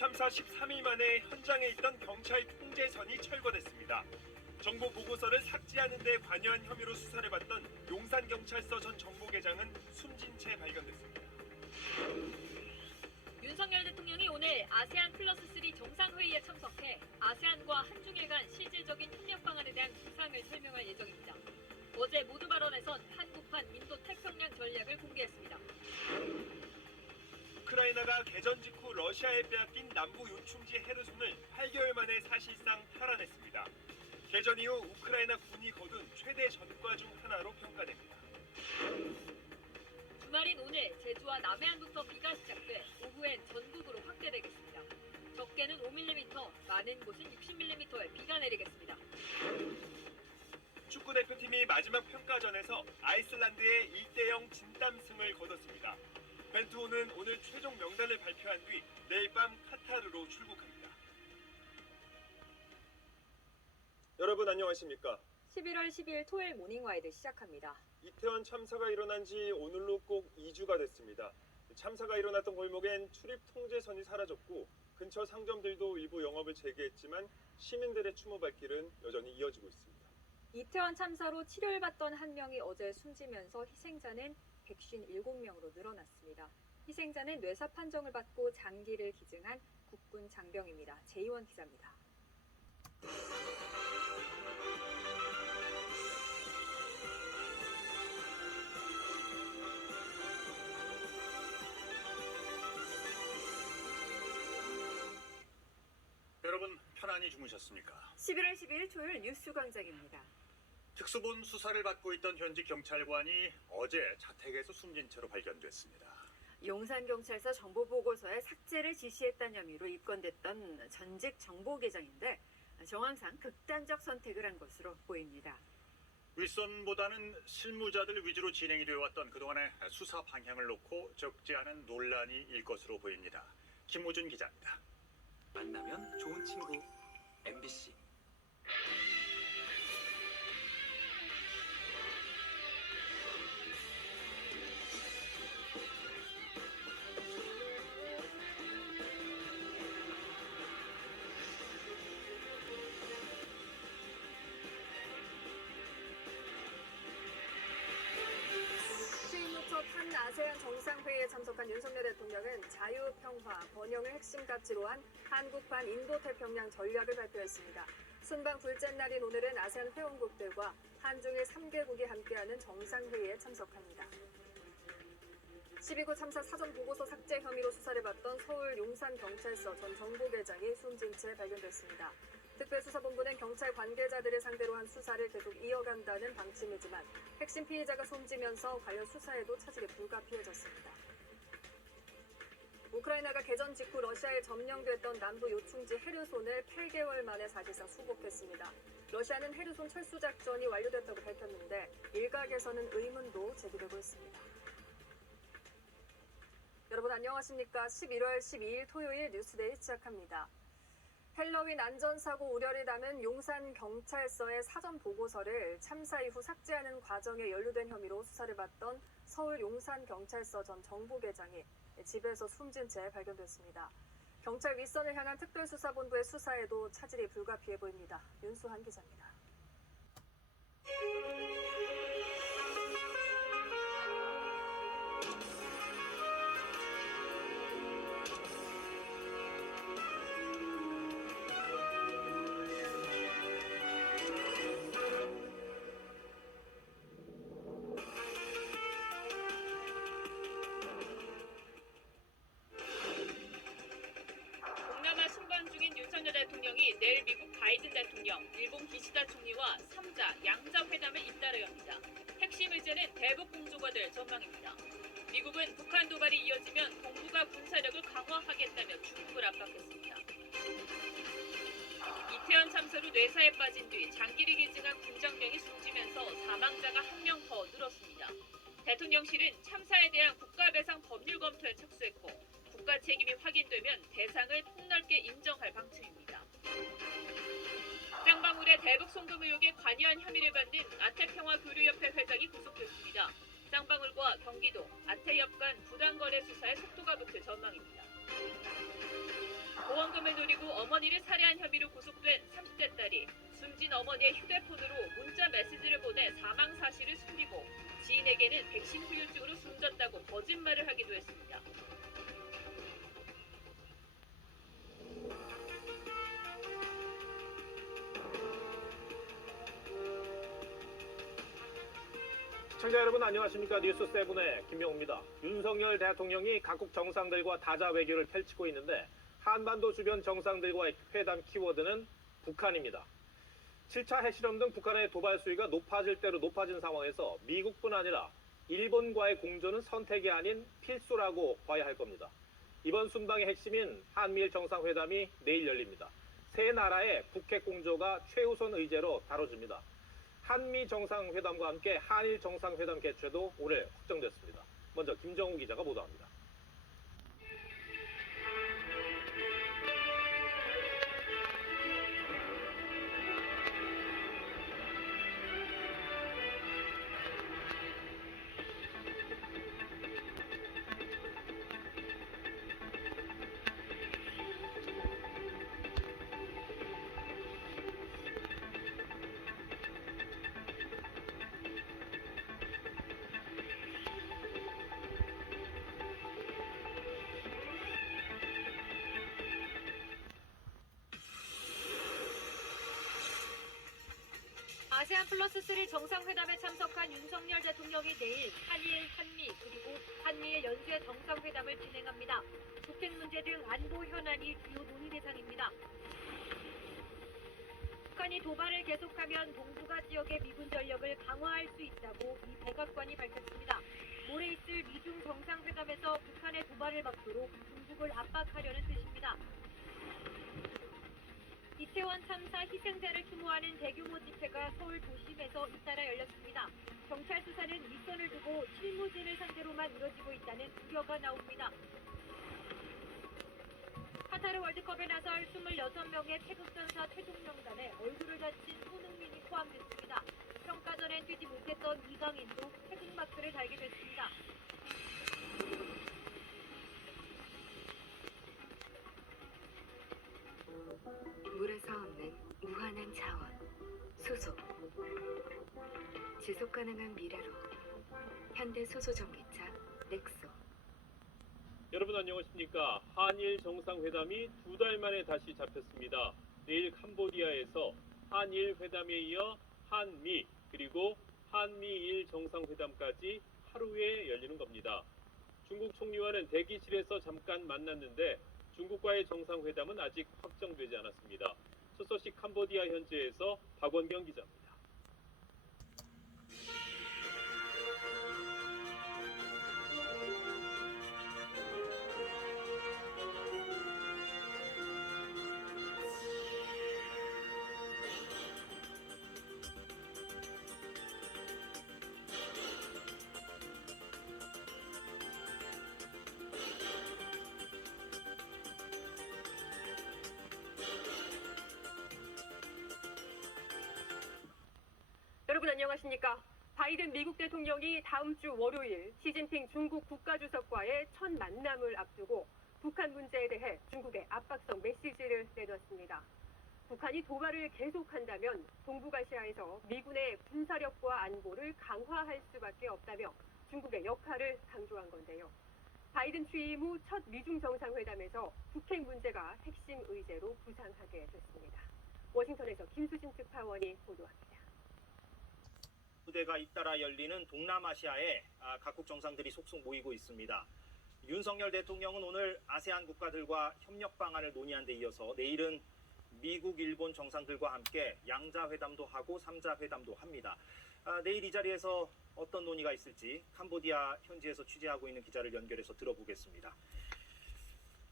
참사 13일 만에 현장에 있던 경찰 통제선이 철거됐습니다. 정보 보고서를 삭제하는 데 관여한 혐의로 수사를 받던 용산경찰서 전 정보계장은 숨진 채 발견됐습니다. 윤석열 대통령이 오늘 아세안 플러스3 정상회의에 참석해 아세안과 한중일 간 실질적인 협력 방안에 대한 구상을 설명할 예정입니다. 어제 모두 발언에선 한국판 인도태평양 전략을 공개했습니다. 우크라이나가 개전 직후 러시아에 빼앗긴 남부 요충지 헤르손을 8개월 만에 사실상 탈환했습니다. 개전 이후 우크라이나 군이 거둔 최대 전과 중 하나로 평가됩니다. 주말인 오늘 제주와 남해안부터 비가 시작돼 오후엔 전국으로 확대되겠습니다. 적게는 5mm, 많은 곳은 60mm의 비가 내리겠습니다. 축구대표팀이 마지막 평가전에서 아이슬란드의 1대0 진땀승을 거뒀습니다. 벤투호는 오늘 최종 명단을 발표한 뒤 내일 밤 카타르로 출국합니다. 여러분 안녕하십니까? 11월 12일 토요일 모닝와이드 시작합니다. 이태원 참사가 일어난 지 오늘로 꼭 2주가 됐습니다. 참사가 일어났던 골목엔 출입 통제선이 사라졌고 근처 상점들도 일부 영업을 재개했지만 시민들의 추모 발길은 여전히 이어지고 있습니다. 이태원 참사로 치료를 받던 한 명이 어제 숨지면서 희생자는 157명으로 늘어났습니다. 희생자는 뇌사 판정을 받고 장기를 기증한 국군 장병입니다. 제이원 기자입니다. 여러분 편안히 주무셨습니까? 11월 12일 토요일 뉴스 광장입니다. 특수본 수사를 받고 있던 현직 경찰관이 어제 자택에서 숨진 채로 발견됐습니다. 용산경찰서 정보보고서에 삭제를 지시했다는 혐의로 입건됐던 전직 정보계장인데 정황상 극단적 선택을 한 것으로 보입니다. 윗선보다는 실무자들 위주로 진행이 되어왔던 그동안의 수사 방향을 놓고 적지 않은 논란이 일 것으로 보입니다. 김호준 기자입니다. 만나면 좋은 친구 MBC. 한 아세안 정상회의에 참석한 윤석열 대통령은 자유평화, 번영을 핵심 가치로 한 한국판 인도태평양 전략을 발표했습니다. 순방 둘째 날인 오늘은 아세안 회원국들과 한중일 3개국이 함께하는 정상회의에 참석합니다. 12구 참사 사전 보고서 삭제 혐의로 수사를 받던 서울 용산경찰서 전 정보계장이 숨진 채 발견됐습니다. 특별수사본부는 경찰 관계자들을 상대로 한 수사를 계속 이어간다는 방침이지만 핵심 피의자가 숨지면서 관련 수사에도 차질이 불가피해졌습니다. 우크라이나가 개전 직후 러시아에 점령됐던 남부 요충지 헤르손을 8개월 만에 사실상 수복했습니다. 러시아는 헤르손 철수작전이 완료됐다고 밝혔는데 일각에서는 의문도 제기되고 있습니다. 여러분 안녕하십니까? 11월 12일 토요일 뉴스데이 시작합니다. 헬로윈 안전사고 우려를 담은 용산경찰서의 사전 보고서를 참사 이후 삭제하는 과정에 연루된 혐의로 수사를 받던 서울 용산경찰서 전 정보계장이 집에서 숨진 채 발견됐습니다. 경찰 윗선을 향한 특별수사본부의 수사에도 차질이 불가피해 보입니다. 윤수한 기자입니다. 대통령이 내일 미국 바이든 대통령, 일본 기시다 총리와 3자 양자 회담을 잇따라 엽니다. 핵심 의제는 대북 공조가 될 전망입니다. 미국은 북한 도발이 이어지면 동북아 군사력을 강화하겠다며 중국을 압박했습니다. 이태원 참사로 뇌사에 빠진 뒤 장기를 기증한 군장병이 숨지면서 사망자가 한 명 더 늘었습니다. 대통령실은 참사에 대한 국가배상 법률 검토에 착수했고 국가 책임이 확인되면 대상을 폭넓게 인정할 방침입니다. 쌍방울의 대북 송금 의혹에 관여한 혐의를 받는 아태평화교류협회 회장이 구속됐습니다. 쌍방울과 경기도, 아태협 간 부당거래 수사에 속도가 붙을 전망입니다. 보험금을 노리고 어머니를 살해한 혐의로 구속된 30대 딸이 숨진 어머니의 휴대폰으로 문자 메시지를 보내 사망 사실을 숨기고 지인에게는 백신 후유증으로 숨졌다고 거짓말을 하기도 했습니다. 시청자 여러분 안녕하십니까. 뉴스7의 김명우입니다. 윤석열 대통령이 각국 정상들과 다자 외교를 펼치고 있는데 한반도 주변 정상들과의 회담 키워드는 북한입니다. 7차 핵실험 등 북한의 도발 수위가 높아질 대로 높아진 상황에서 미국뿐 아니라 일본과의 공조는 선택이 아닌 필수라고 봐야 할 겁니다. 이번 순방의 핵심인 한미일 정상회담이 내일 열립니다. 세 나라의 북핵 공조가 최우선 의제로 다뤄집니다. 한미 정상회담과 함께 한일 정상회담 개최도 올해 확정됐습니다. 먼저 김정우 기자가 보도합니다. 아세안 플러스 3 정상회담에 참석한 윤석열 대통령이 내일 한일, 한미 그리고 한미일 연쇄 정상회담을 진행합니다. 북핵 문제 등 안보 현안이 주요 논의 대상입니다. 북한이 도발을 계속하면 동북아 지역의 미군 전력을 강화할 수 있다고 미 백악관이 밝혔습니다. 모레 있을 미중 정상회담에서 북한의 도발을 막도록 중국을 압박하려는 뜻입니다. 이태원 참사 희생자를 추모하는 대규모 집회가 서울 도심에서 잇따라 열렸습니다. 경찰 수사는 윗선을 두고 실무진을 상대로만 이뤄지고 있다는 우려가 나옵니다. 카타르 월드컵에 나설 26명의 태극전사 최종 명단에 얼굴을 다친 손흥민이 포함됐습니다. 평가전엔 뛰지 못했던 이강인도 태극마크를 달게 됐습니다. 물에서 얻는 무한한 자원, 수소. 지속 가능한 미래로 현대 수소 전기차 넥소. 여러분 안녕하십니까. 한일 정상회담이 2달 만에 다시 잡혔습니다. 내일 캄보디아에서 한일 회담에 이어 한미 그리고 한미일 정상회담까지 하루에 열리는 겁니다. 중국 총리와는 대기실에서 잠깐 만났는데 중국과의 정상회담은 아직 확정되지 않았습니다. 첫 소식 캄보디아 현지에서 박원경 기자입니다. 여러분 안녕하십니까? 바이든 미국 대통령이 다음 주 월요일 시진핑 중국 국가주석과의 첫 만남을 앞두고 북한 문제에 대해 중국에 압박성 메시지를 내놨습니다. 북한이 도발을 계속한다면 동북아시아에서 미군의 군사력과 안보를 강화할 수밖에 없다며 중국의 역할을 강조한 건데요. 바이든 취임 후 첫 미중 정상회담에서 북핵 문제가 핵심 의제로 부상하게 됐습니다. 워싱턴에서 김수진 특파원이 보도합니다. 부대가 잇따라 열리는 동남아시아에 각국 정상들이 속속 모이고 있습니다. 윤석열 대통령은 오늘 아세안 국가들과 협력 방안을 논의한 데 이어서 내일은 미국, 일본 정상들과 함께 양자회담도 하고 3자 회담도 합니다. 내일 이 자리에서 어떤 논의가 있을지 캄보디아 현지에서 취재하고 있는 기자를 연결해서 들어보겠습니다.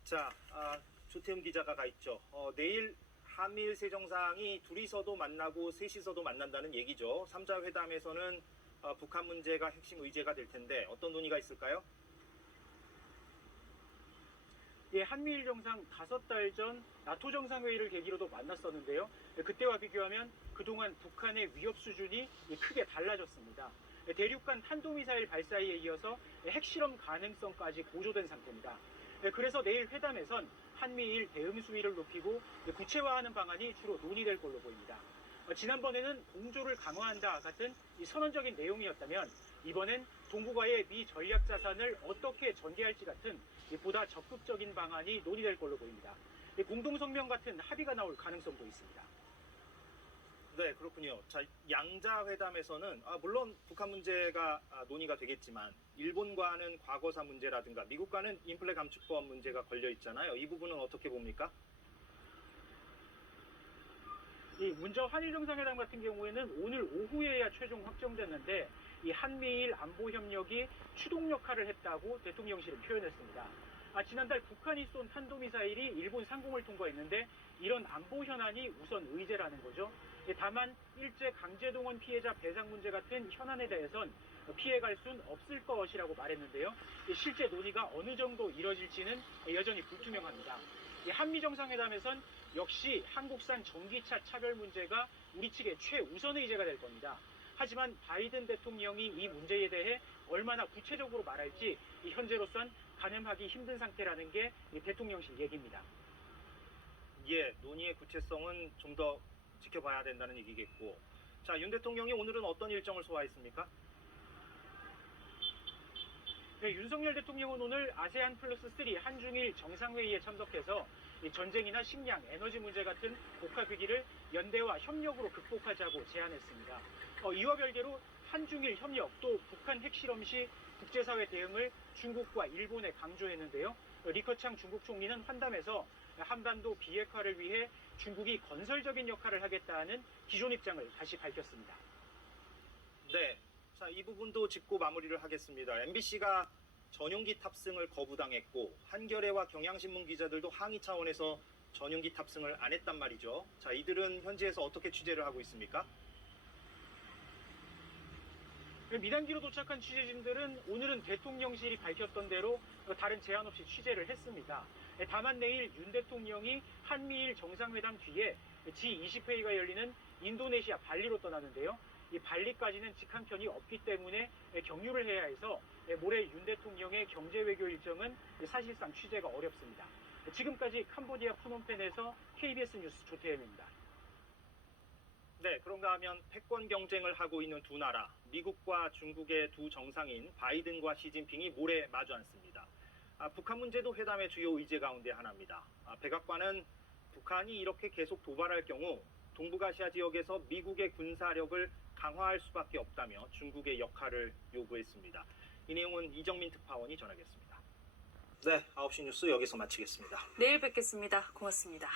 자, 조태흠 기자가 가 있죠. 내일 한미일 세 정상이 둘이서도 만나고 셋이서도 만난다는 얘기죠. 3자 회담에서는 북한 문제가 핵심 의제가 될 텐데 어떤 논의가 있을까요? 예, 한미일 정상 5달 전 나토 정상회의를 계기로도 만났었는데요. 그때와 비교하면 그동안 북한의 위협 수준이 크게 달라졌습니다. 대륙간 탄도미사일 발사에 이어서 핵실험 가능성까지 고조된 상태입니다. 그래서 내일 회담에선 한미일 대응 수위를 높이고 구체화하는 방안이 주로 논의될 걸로 보입니다. 지난번에는 공조를 강화한다 같은 이 선언적인 내용이었다면 이번엔 동북아의 미 전략 자산을 어떻게 전개할지 같은 보다 적극적인 방안이 논의될 걸로 보입니다. 공동성명 같은 합의가 나올 가능성도 있습니다. 네, 그렇군요. 자, 양자 회담에서는 물론 북한 문제가 논의가 되겠지만 일본과는 과거사 문제라든가 미국과는 인플레 감축법 문제가 걸려 있잖아요. 이 부분은 어떻게 봅니까? 이 문저 한일 정상회담 같은 경우에는 오늘 오후에야 최종 확정됐는데 이 한미일 안보 협력이 추동 역할을 했다고 대통령실은 표현했습니다. 지난달 북한이 쏜 탄도미사일이 일본 상공을 통과했는데 이런 안보 현안이 우선 의제라는 거죠. 다만 일제 강제동원 피해자 배상 문제 같은 현안에 대해선 피해갈 순 없을 것이라고 말했는데요. 실제 논의가 어느 정도 이뤄질지는 여전히 불투명합니다. 한미 정상회담에선 역시 한국산 전기차 차별 문제가 우리 측의 최우선 의제가 될 겁니다. 하지만 바이든 대통령이 이 문제에 대해 얼마나 구체적으로 말할지 현재로선 가늠하기 힘든 상태라는 게 대통령실 얘기입니다. 예, 논의의 구체성은 좀 더 지켜봐야 된다는 얘기겠고. 자, 윤 대통령이 오늘은 어떤 일정을 소화했습니까? 네, 윤석열 대통령은 오늘 아세안 플러스 3 한중일 정상회의에 참석해서 전쟁이나 식량, 에너지 문제 같은 복합 위기를 연대와 협력으로 극복하자고 제안했습니다. 이와 별개로 한중일 협력 또 북한 핵실험 시 국제사회 대응을 중국과 일본에 강조했는데요. 리커창 중국 총리는 환담에서 한반도 비핵화를 위해 중국이 건설적인 역할을 하겠다는 기존 입장을 다시 밝혔습니다. 네, 자, 이 부분도 짚고 마무리를 하겠습니다. MBC가 전용기 탑승을 거부당했고 한겨레와 경향신문 기자들도 항의 차원에서 전용기 탑승을 안 했단 말이죠. 자, 이들은 현지에서 어떻게 취재를 하고 있습니까? 미단기로 도착한 취재진들은 오늘은 대통령실이 밝혔던 대로 다른 제한 없이 취재를 했습니다. 다만 내일 윤 대통령이 한미일 정상회담 뒤에 G20회의가 열리는 인도네시아 발리로 떠나는데요. 이 발리까지는 직항편이 없기 때문에 경유를 해야 해서 모레 윤 대통령의 경제외교 일정은 사실상 취재가 어렵습니다. 지금까지 캄보디아 프놈펜에서 KBS 뉴스 조태현입니다. 네, 그런가 하면 패권 경쟁을 하고 있는 두 나라, 미국과 중국의 두 정상인 바이든과 시진핑이 모레 마주 앉습니다. 북한 문제도 회담의 주요 의제 가운데 하나입니다. 백악관은 북한이 이렇게 계속 도발할 경우 동북아시아 지역에서 미국의 군사력을 강화할 수밖에 없다며 중국의 역할을 요구했습니다. 이 내용은 이정민 특파원이 전하겠습니다. 네, 9시 뉴스 여기서 마치겠습니다. 내일 뵙겠습니다. 고맙습니다.